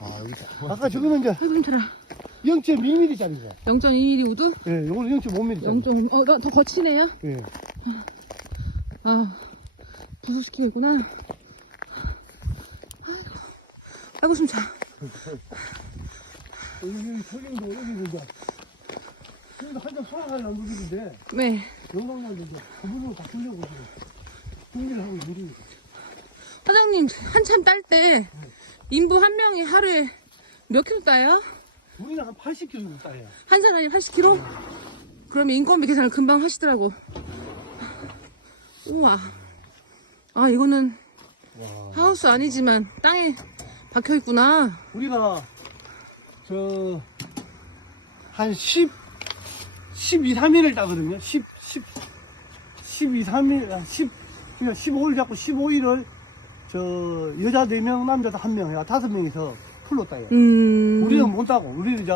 아, 여기 아까 저거는 이제 아이고 힘들어. 0.2mm짜리죠. 0.22 우드? 예, 요거는 0.5mm짜리. 0.5, 어, 나더 거치네요? 예. 아, 부수시키고 있구나. 아이고, 아이고, 숨 차. 여기 설경도 여기 이제 여기도 한참 소화하려는 분들인데 네. 영광만도 이제 그분으로 바꾸려고 지금 준비를 하고 있습니다. 사장님, 한참 딸 때, 인부 한 명이 하루에 몇 킬로 따요? 우리는 한 80kg 정도 따요. 한 사람이 80kg? 그러면 인건비 계산을 금방 하시더라고. 우와. 아, 이거는 하우스 아니지만 땅에 박혀 있구나. 우리가 저 한 10, 12, 3일을 따거든요. 10, 10, 12, 3일, 10, 그냥 15일 잡고 15일을 저 여자 4명, 남자 1명, 야 5명이서 풀로 따요. 음. 우리는 못 따고, 우리는 이제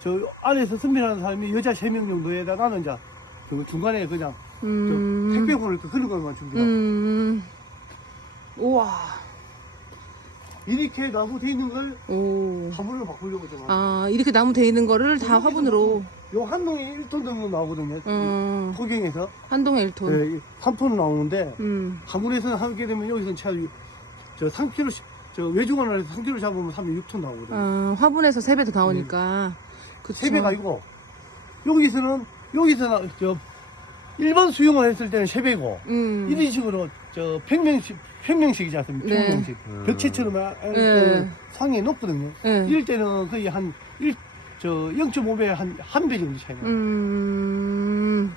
저 안에서 선별하는 사람이 여자 3명 정도에다 나는 이제 그 중간에 그냥 저 음. 택배본을 그런 것만 준비하고 음. 우와. 이렇게 나무 돼 있는 걸 오. 화분으로 바꾸려고 좀 하고 아, 이렇게 나무 돼 있는 거를 다 화분으로. 요한 동에 1톤 정도 나오거든요. 음. 포경에서 한동에 1톤. 네, 3톤 나오는데 음. 화물에서 하게 되면 여기서는 채 저 3kg 저 외중원을 해서 3kg 잡으면 306톤 나오거든요. 아, 화분에서 3배 더 나오니까. 그쵸. 세 배가 아니고 여기서는 여기서는 저 일반 수용을 했을 때는 세 배고 음. 이런 식으로 저 평명식 평명식이지 않습니까? 네. 평명식 벽체처럼 아, 아, 네. 그 상이 높거든요. 네. 이럴 때는 거의 한 1, 저 0.5배 한 한 배 정도 차이 나요. 음.